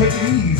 Take it easy.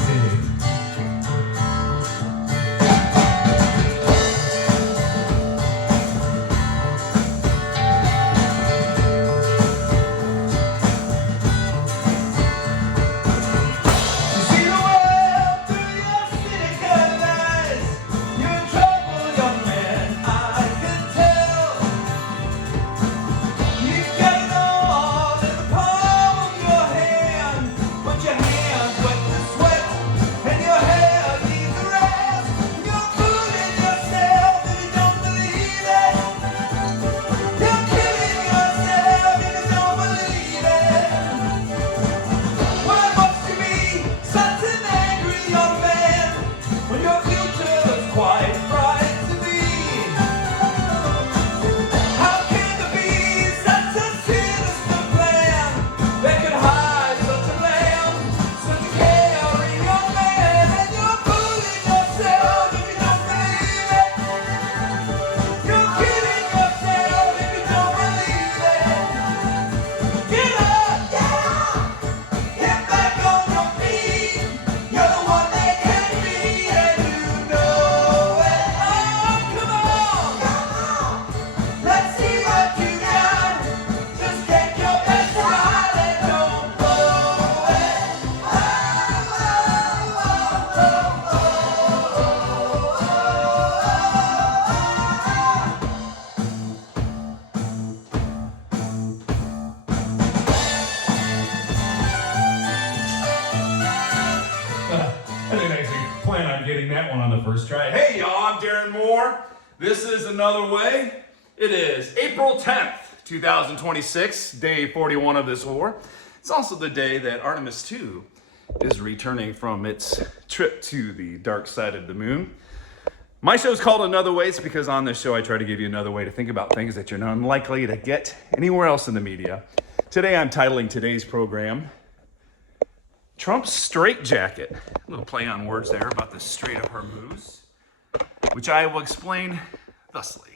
I didn't actually plan on getting that one on the first try. Hey y'all, I'm Darren Moore. This is Another Way. It is April 10th, 2026, day 41 of this war. It's also the day that Artemis 2 is returning from its trip to the dark side of the moon. My show is called Another Way. It's because on this show I try to give you another way to think about things that you're unlikely to get anywhere else in the media. Today I'm titling today's program, Trump's Straitjacket. A little play on words there about the Strait of Hormuz, which I will explain thusly.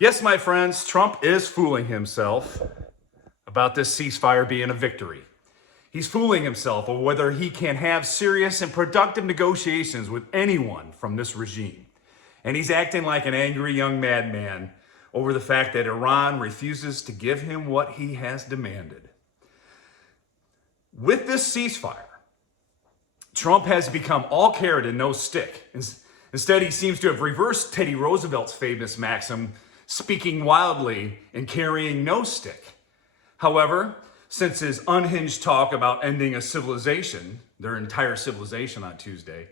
Yes, my friends, Trump is fooling himself about this ceasefire being a victory. He's fooling himself of whether he can have serious and productive negotiations with anyone from this regime. And he's acting like an angry young madman over the fact that Iran refuses to give him what he has demanded. With this ceasefire, Trump has become all carrot and no stick. Instead, he seems to have reversed Teddy Roosevelt's famous maxim, speaking wildly and carrying no stick. However, since his unhinged talk about ending a civilization, their entire civilization on Tuesday,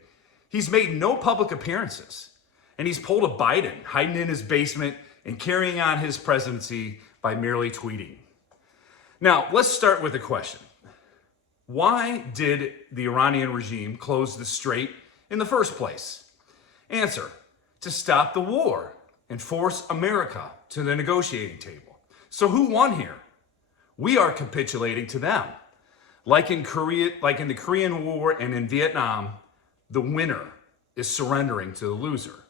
he's made no public appearances. And he's pulled a Biden, hiding in his basement and carrying on his presidency by merely tweeting. Now, let's start with a question. Why did the Iranian regime close the strait in the first place? Answer: to stop the war and force America to the negotiating table. So who won here? We are capitulating to them. Like in the Korean War and in Vietnam, the winner is surrendering to the loser.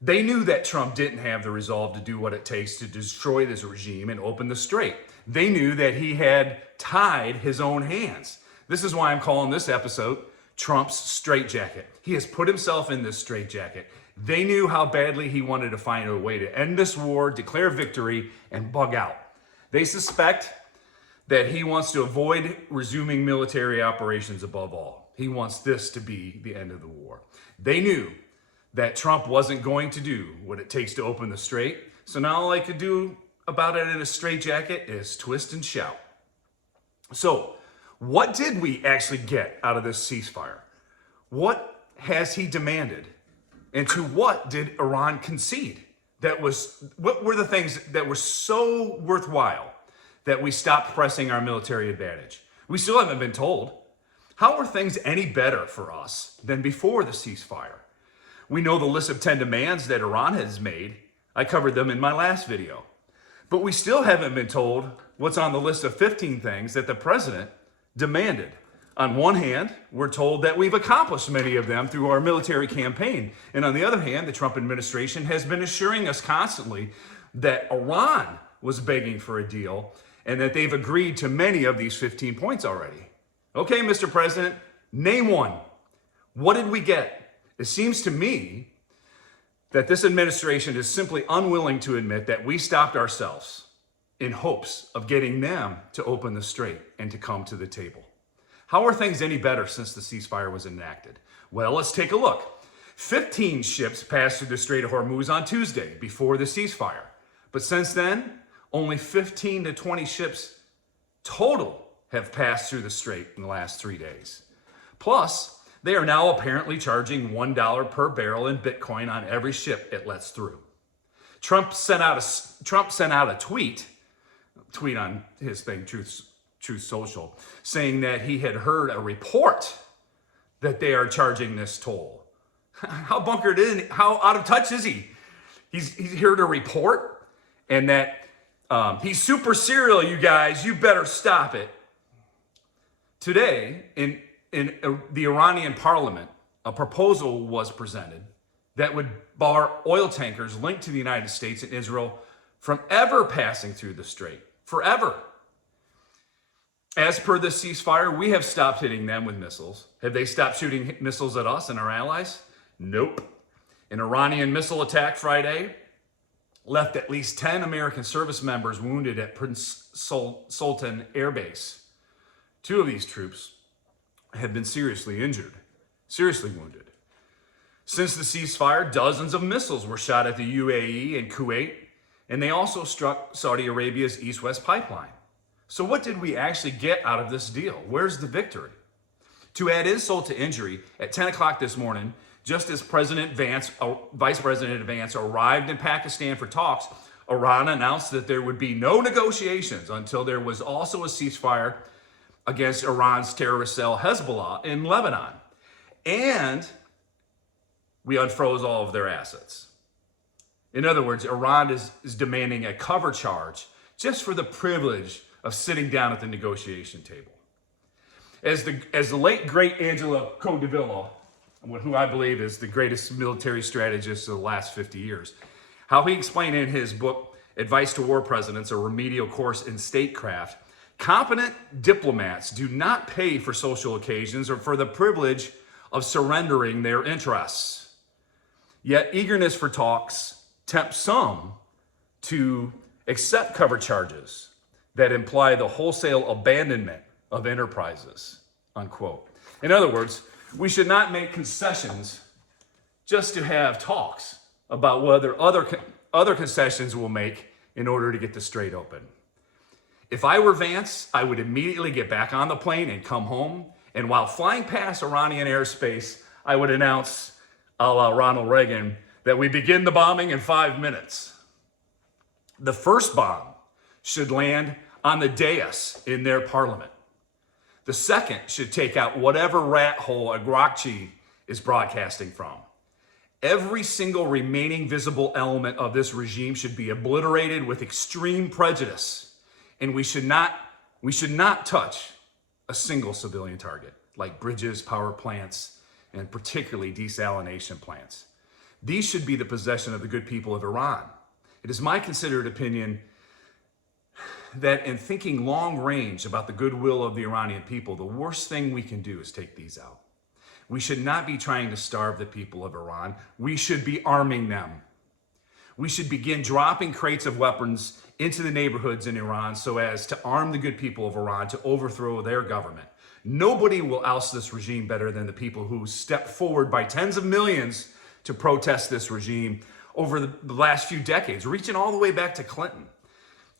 They knew that Trump didn't have the resolve to do what it takes to destroy this regime and open the strait. They knew that he had tied his own hands. This is why I'm calling this episode Trump's Straitjacket. He has put himself in this straitjacket. They knew how badly he wanted to find a way to end this war, declare victory, and bug out. They suspect that he wants to avoid resuming military operations above all. He wants this to be the end of the war. They knew that Trump wasn't going to do what it takes to open the strait. So now all I could do about it in a straitjacket is twist and shout. So what did we actually get out of this ceasefire? What has he demanded? And to what did Iran concede? What were the things that were so worthwhile that we stopped pressing our military advantage? We still haven't been told. How are things any better for us than before the ceasefire? We know the list of 10 demands that Iran has made. I covered them in my last video. But we still haven't been told what's on the list of 15 things that the president demanded. On one hand, we're told that we've accomplished many of them through our military campaign. And on the other hand, the Trump administration has been assuring us constantly that Iran was begging for a deal and that they've agreed to many of these 15 points already. Okay, Mr. President, name one. What did we get? It seems to me that this administration is simply unwilling to admit that we stopped ourselves in hopes of getting them to open the strait and to come to the table. How are things any better since the ceasefire was enacted? Well, let's take a look. 15 ships passed through the Strait of Hormuz on Tuesday before the ceasefire. But since then, only 15 to 20 ships total have passed through the strait in the last 3 days. Plus, they are now apparently charging $1 per barrel in Bitcoin on every ship it lets through. Trump sent out a tweet on his thing, Truth Social, saying that he had heard a report that they are charging this toll. How bunkered in? How out of touch is he? He's heard a report, and that he's super serial. You guys, you better stop it. Today, in the Iranian parliament, a proposal was presented that would bar oil tankers linked to the United States and Israel from ever passing through the strait, forever. As per the ceasefire, we have stopped hitting them with missiles. Have they stopped shooting missiles at us and our allies? Nope. An Iranian missile attack Friday left at least 10 American service members wounded at Prince Sultan Air Base. 2 of these troops have been seriously wounded. Since the ceasefire, dozens of missiles were shot at the UAE and Kuwait, and they also struck Saudi Arabia's East-West pipeline. So what did we actually get out of this deal? Where's the victory? To add insult to injury, at 10 o'clock this morning, just as Vice President Vance arrived in Pakistan for talks, Iran announced that there would be no negotiations until there was also a ceasefire against Iran's terrorist cell Hezbollah in Lebanon. And we unfroze all of their assets. In other words, Iran is demanding a cover charge just for the privilege of sitting down at the negotiation table. As the late, great Angelo Codevilla, who I believe is the greatest military strategist of the last 50 years, how he explained in his book, Advice to War Presidents, a remedial course in statecraft, competent diplomats do not pay for social occasions or for the privilege of surrendering their interests. Yet eagerness for talks tempts some to accept cover charges that imply the wholesale abandonment of enterprises, unquote. In other words, we should not make concessions just to have talks about whether other concessions we'll make in order to get the strait open. If I were Vance, I would immediately get back on the plane and come home. And while flying past Iranian airspace, I would announce, a la Ronald Reagan, that we begin the bombing in 5 minutes. The first bomb should land on the dais in their parliament. The second should take out whatever rat hole Agrakchi is broadcasting from. Every single remaining visible element of this regime should be obliterated with extreme prejudice. And we should not touch a single civilian target, like bridges, power plants, and particularly desalination plants. These should be the possession of the good people of Iran. It is my considered opinion that in thinking long range about the goodwill of the Iranian people, the worst thing we can do is take these out. We should not be trying to starve the people of Iran. We should be arming them. We should begin dropping crates of weapons into the neighborhoods in Iran so as to arm the good people of Iran to overthrow their government. Nobody will oust this regime better than the people who stepped forward by tens of millions to protest this regime over the last few decades, reaching all the way back to Clinton,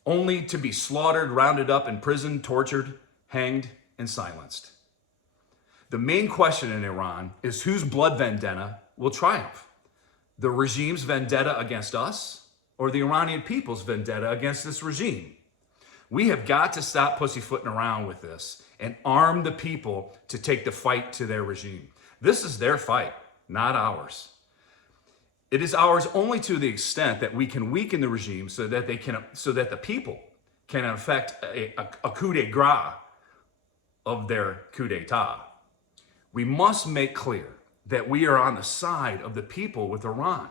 only to be slaughtered, rounded up, imprisoned, tortured, hanged, and silenced. The main question in Iran is whose blood vendetta will triumph? The regime's vendetta against us, or the Iranian people's vendetta against this regime? We have got to stop pussyfooting around with this and arm the people to take the fight to their regime. This is their fight, not ours. It is ours only to the extent that we can weaken the regime so that the people can effect a coup de grace of their coup d'etat. We must make clear that we are on the side of the people with Iran.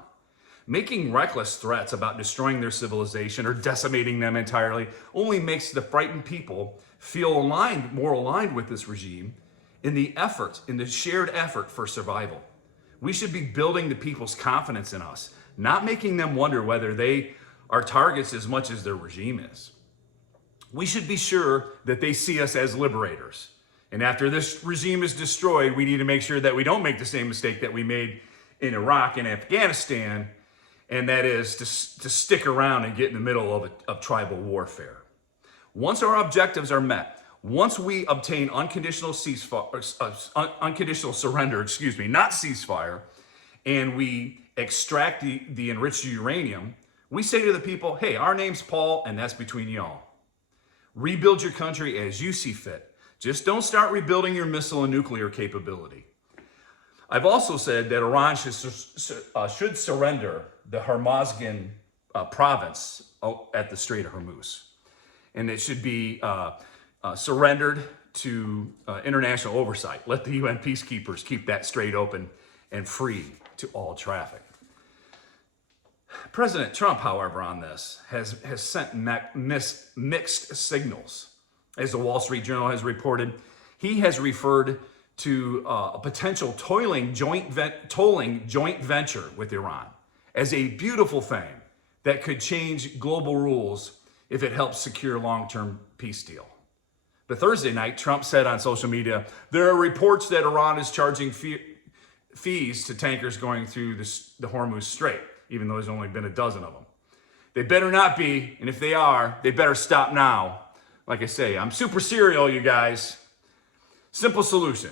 Making reckless threats about destroying their civilization or decimating them entirely only makes the frightened people feel more aligned with this regime in the shared effort for survival. We should be building the people's confidence in us, not making them wonder whether they are targets as much as their regime is. We should be sure that they see us as liberators. And after this regime is destroyed, we need to make sure that we don't make the same mistake that we made in Iraq and Afghanistan, and that is to stick around and get in the middle of tribal warfare. Once our objectives are met, once we obtain unconditional surrender, not ceasefire, and we extract the enriched uranium, we say to the people, hey, our name's Paul, and that's between y'all. Rebuild your country as you see fit. Just don't start rebuilding your missile and nuclear capability. I've also said that Iran should surrender the Hormozgan province at the Strait of Hormuz. And it should be surrendered to international oversight. Let the UN peacekeepers keep that strait open and free to all traffic. President Trump, however, on this has sent mixed signals. As the Wall Street Journal has reported, he has referred to a potential tolling joint venture with Iran as a beautiful thing that could change global rules if it helps secure a long-term peace deal. But Thursday night, Trump said on social media, there are reports that Iran is charging fees to tankers going through the Hormuz Strait, even though there's only been a dozen of them. They better not be, and if they are, they better stop now. Like I say, I'm super serial, you guys. Simple solution.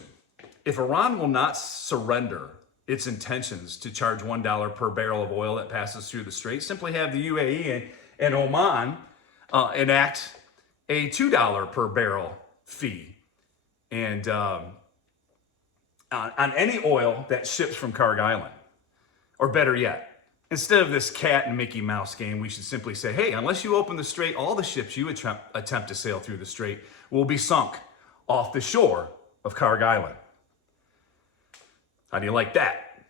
If Iran will not surrender its intentions to charge $1 per barrel of oil that passes through the strait, simply have the UAE and Oman enact a $2 per barrel fee and on any oil that ships from Kharg Island. Or better yet, instead of this cat and Mickey Mouse game, we should simply say, hey, unless you open the strait, all the ships you attempt to sail through the strait will be sunk off the shore of Kharg Island. How do you like that?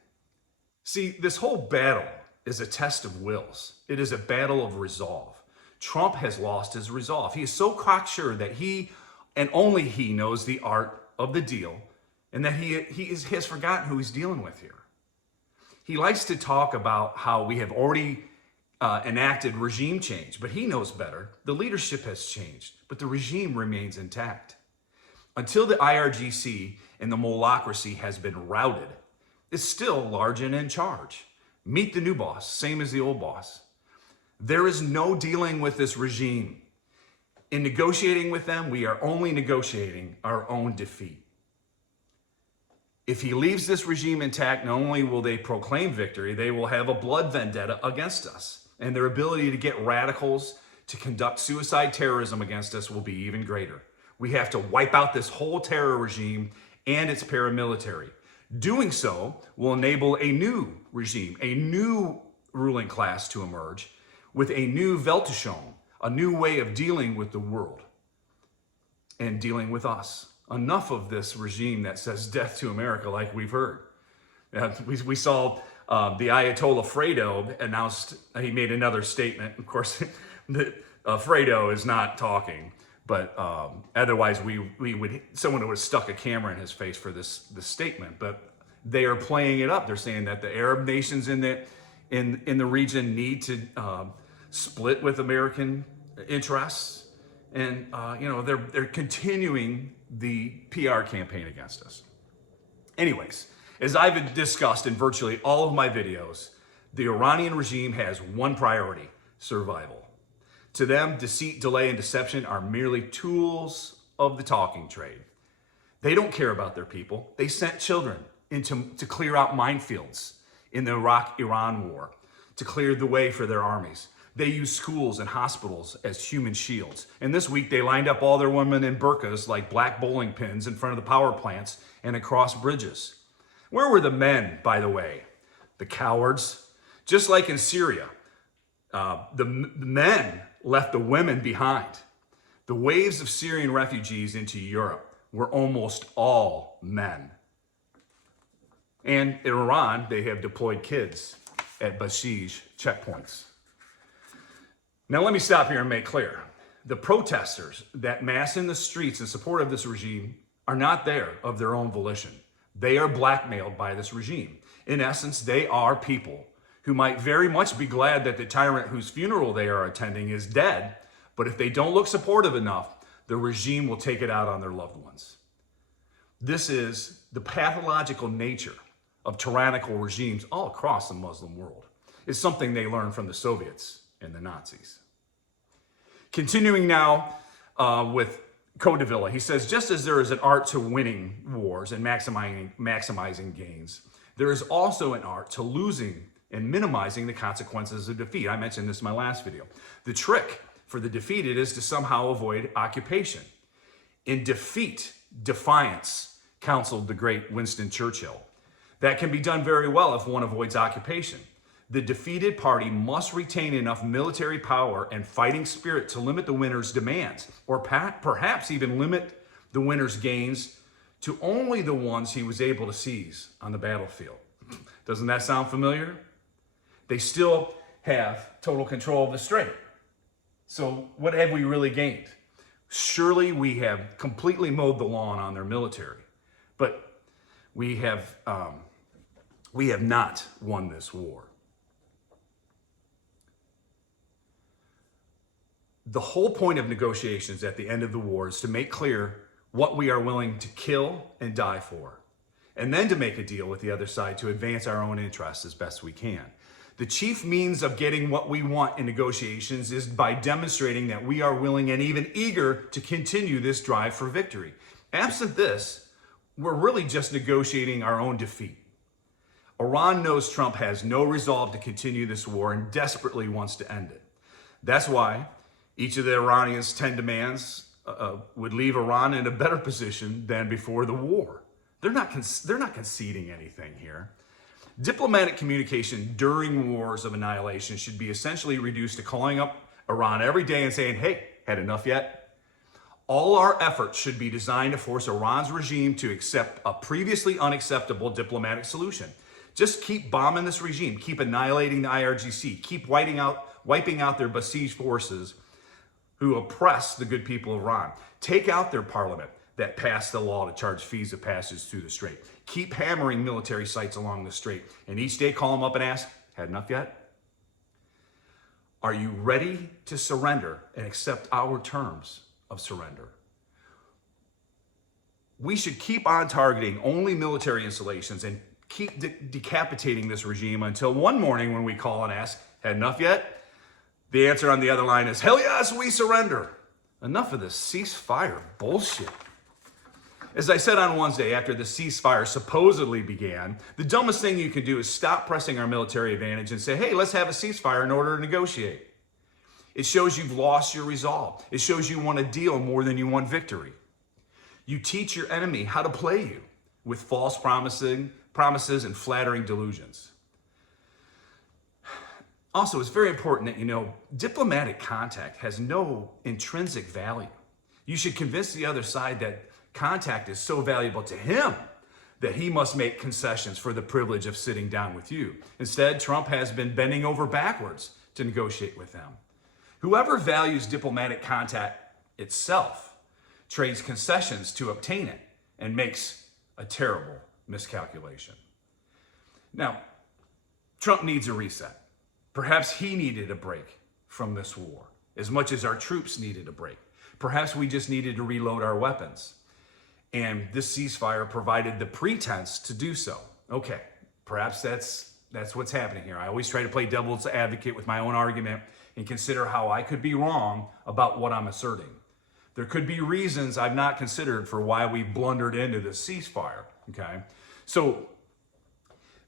See, this whole battle is a test of wills. It is a battle of resolve. Trump has lost his resolve. He is so cocksure that he and only he knows the art of the deal, and that he has forgotten who he's dealing with here. He likes to talk about how we have already enacted regime change, but he knows better. The leadership has changed, but the regime remains intact. Until the IRGC and the Molocracy has been routed, it's still large and in charge. Meet the new boss, same as the old boss. There is no dealing with this regime. In negotiating with them, we are only negotiating our own defeat. If he leaves this regime intact, not only will they proclaim victory, they will have a blood vendetta against us. And their ability to get radicals to conduct suicide terrorism against us will be even greater. We have to wipe out this whole terror regime and its paramilitary. Doing so will enable a new regime, a new ruling class to emerge with a new Weltanschauung, a new way of dealing with the world and dealing with us. Enough of this regime that says death to America like we've heard. We saw the Ayatollah Fredo announced, he made another statement. Of course, Fredo is not talking. But otherwise, someone would have stuck a camera in his face for this statement. But they are playing it up. They're saying that the Arab nations in the region need to split with American interests, and they're continuing the PR campaign against us. Anyways, as I've discussed in virtually all of my videos, the Iranian regime has one priority: survival. To them, deceit, delay, and deception are merely tools of the talking trade. They don't care about their people. They sent children to clear out minefields in the Iraq-Iran war, to clear the way for their armies. They use schools and hospitals as human shields. And this week, they lined up all their women in burqas like black bowling pins in front of the power plants and across bridges. Where were the men, by the way? The cowards. Just like in Syria, the men left the women behind. The waves of Syrian refugees into Europe were almost all men. And in Iran, they have deployed kids at Basij checkpoints. Now let me stop here and make clear. The protesters that mass in the streets in support of this regime are not there of their own volition. They are blackmailed by this regime. In essence, they are people who might very much be glad that the tyrant whose funeral they are attending is dead, but if they don't look supportive enough, the regime will take it out on their loved ones. This is the pathological nature of tyrannical regimes all across the Muslim world. It's something they learned from the Soviets and the Nazis. Continuing now with Codevilla, he says, just as there is an art to winning wars and maximizing gains, there is also an art to losing and minimizing the consequences of defeat. I mentioned this in my last video. The trick for the defeated is to somehow avoid occupation. In defeat, defiance, counseled the great Winston Churchill. That can be done very well if one avoids occupation. The defeated party must retain enough military power and fighting spirit to limit the winner's demands, or perhaps even limit the winner's gains to only the ones he was able to seize on the battlefield. Doesn't that sound familiar? They still have total control of the strait. So what have we really gained? Surely we have completely mowed the lawn on their military, but we have not won this war. The whole point of negotiations at the end of the war is to make clear what we are willing to kill and die for, and then to make a deal with the other side to advance our own interests as best we can. The chief means of getting what we want in negotiations is by demonstrating that we are willing and even eager to continue this drive for victory. Absent this, we're really just negotiating our own defeat. Iran knows Trump has no resolve to continue this war and desperately wants to end it. That's why each of the Iranians' 10 demands would leave Iran in a better position than before the war. They're not conceding anything here. Diplomatic communication during wars of annihilation should be essentially reduced to calling up Iran every day and saying, hey, had enough yet? All our efforts should be designed to force Iran's regime to accept a previously unacceptable diplomatic solution. Just keep bombing this regime, keep annihilating the IRGC, keep wiping out their besieged forces who oppress the good people of Iran. Take out their parliament that passed the law to charge fees of passage through the strait. Keep hammering military sites along the strait, and each day call them up and ask, had enough yet? Are you ready to surrender and accept our terms of surrender? We should keep on targeting only military installations and keep decapitating this regime until one morning when we call and ask, had enough yet? The answer on the other line is, hell yes, we surrender. Enough of this ceasefire bullshit. As I said on Wednesday, after the ceasefire supposedly began, the dumbest thing you can do is stop pressing our military advantage and say, hey, let's have a ceasefire in order to negotiate. It shows you've lost your resolve. It shows you want a deal more than you want victory. You teach your enemy how to play you with false promises and flattering delusions. Also, it's very important that you know diplomatic contact has no intrinsic value. You should convince the other side that contact is so valuable to him that he must make concessions for the privilege of sitting down with you. Instead, Trump has been bending over backwards to negotiate with them. Whoever values diplomatic contact itself trades concessions to obtain it and makes a terrible miscalculation. Now, Trump needs a reset. Perhaps he needed a break from this war, as much as our troops needed a break. Perhaps we just needed to reload our weapons. And this ceasefire provided the pretense to do so. Okay, perhaps that's what's happening here. I always try to play devil's advocate with my own argument and consider how I could be wrong about what I'm asserting. There could be reasons I've not considered for why we blundered into this ceasefire, okay? So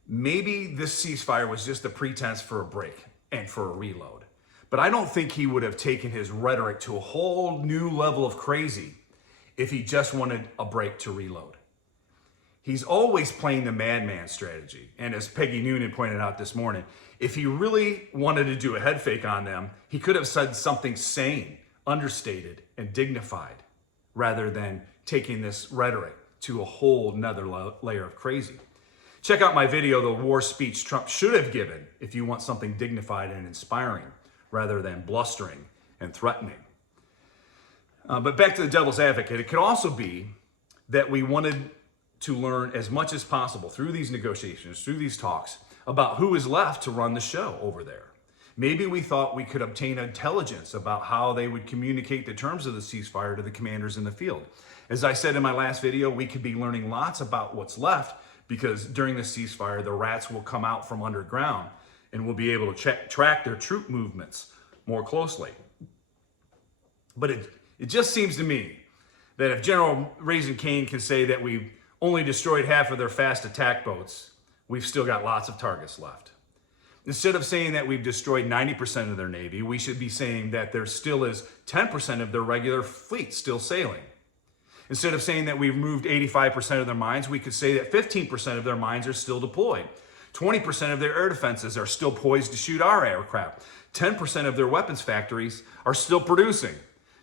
maybe this ceasefire was just a pretense for a break and for a reload. But I don't think he would have taken his rhetoric to a whole new level of crazy if he just wanted a break to reload. He's always playing the madman strategy. And as Peggy Noonan pointed out this morning, if he really wanted to do a head fake on them, he could have said something sane, understated, and dignified, rather than taking this rhetoric to a whole nother layer of crazy. Check out my video, The War Speech Trump Should Have Given, if you want something dignified and inspiring rather than blustering and threatening. But back to the devil's advocate, it could also be that we wanted to learn as much as possible through these negotiations, through these talks, about who is left to run the show over there. Maybe we thought we could obtain intelligence about how they would communicate the terms of the ceasefire to the commanders in the field. As I said in my last video, we could be learning lots about what's left, because during the ceasefire, the rats will come out from underground and we'll be able to track their troop movements more closely. But it just seems to me that if General Raising Cane can say that we've only destroyed half of their fast attack boats, we've still got lots of targets left. Instead of saying that we've destroyed 90% of their Navy, we should be saying that there still is 10% of their regular fleet still sailing. Instead of saying that we've removed 85% of their mines, we could say that 15% of their mines are still deployed. 20% of their air defenses are still poised to shoot our aircraft. 10% of their weapons factories are still producing.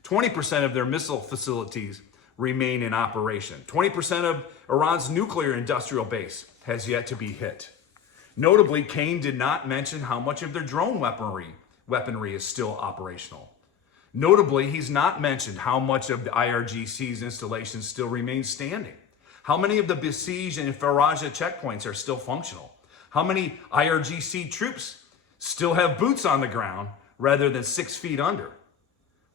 20% of their missile facilities remain in operation. 20% of Iran's nuclear industrial base has yet to be hit. Notably, Cane did not mention how much of their drone weaponry is still operational. Notably, he's not mentioned how much of the IRGC's installations still remain standing. How many of the Basij and Faraja checkpoints are still functional? How many IRGC troops still have boots on the ground rather than 6 feet under?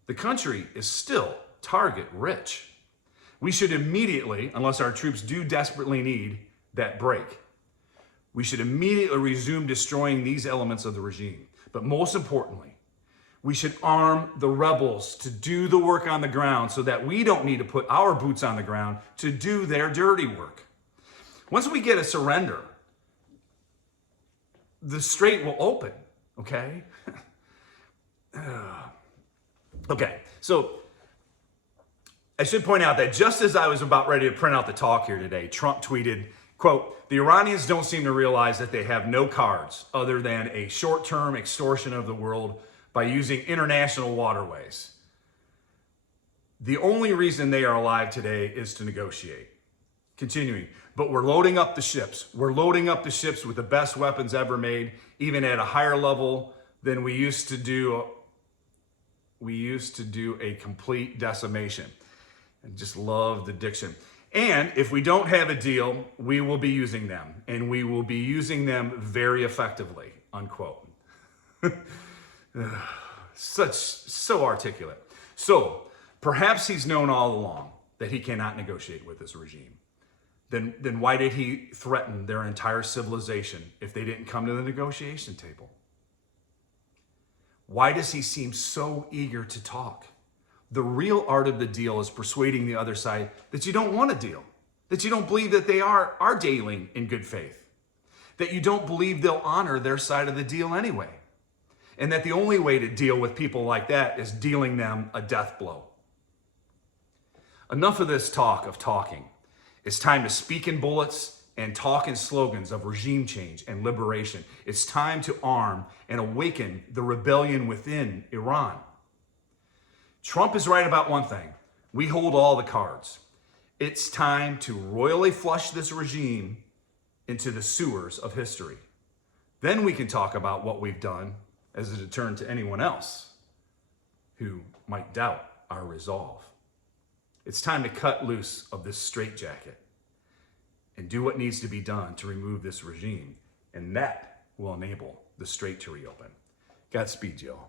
The country is still target rich. We should immediately, unless our troops do desperately need that break, we should immediately resume destroying these elements of the regime. But most importantly, we should arm the rebels to do the work on the ground so that we don't need to put our boots on the ground to do their dirty work. Once we get a surrender, the strait will open, okay? Okay, so I should point out that just as I was about ready to print out the talk here today, Trump tweeted, quote, "The Iranians don't seem to realize that they have no cards other than a short-term extortion of the world by using international waterways. The only reason they are alive today is to negotiate." Continuing, "But we're loading up the ships. We're loading up the ships with the best weapons ever made, even at a higher level than we used to do. We used to do a complete decimation." And just love the diction. "And if we don't have a deal, we will be using them, and we will be using them very effectively," unquote. So articulate. So perhaps he's known all along that he cannot negotiate with this regime. Then why did he threaten their entire civilization if they didn't come to the negotiation table? Why does he seem so eager to talk? The real art of the deal is persuading the other side that you don't want a deal, that you don't believe that they are dealing in good faith, that you don't believe they'll honor their side of the deal anyway, and that the only way to deal with people like that is dealing them a death blow. Enough of this talk of talking. It's time to speak in bullets and talk in slogans of regime change and liberation. It's time to arm and awaken the rebellion within Iran. Trump is right about one thing. We hold all the cards. It's time to royally flush this regime into the sewers of history. Then we can talk about what we've done as a deterrent to anyone else who might doubt our resolve. It's time to cut loose of this straitjacket and do what needs to be done to remove this regime, and that will enable the strait to reopen. Godspeed, y'all.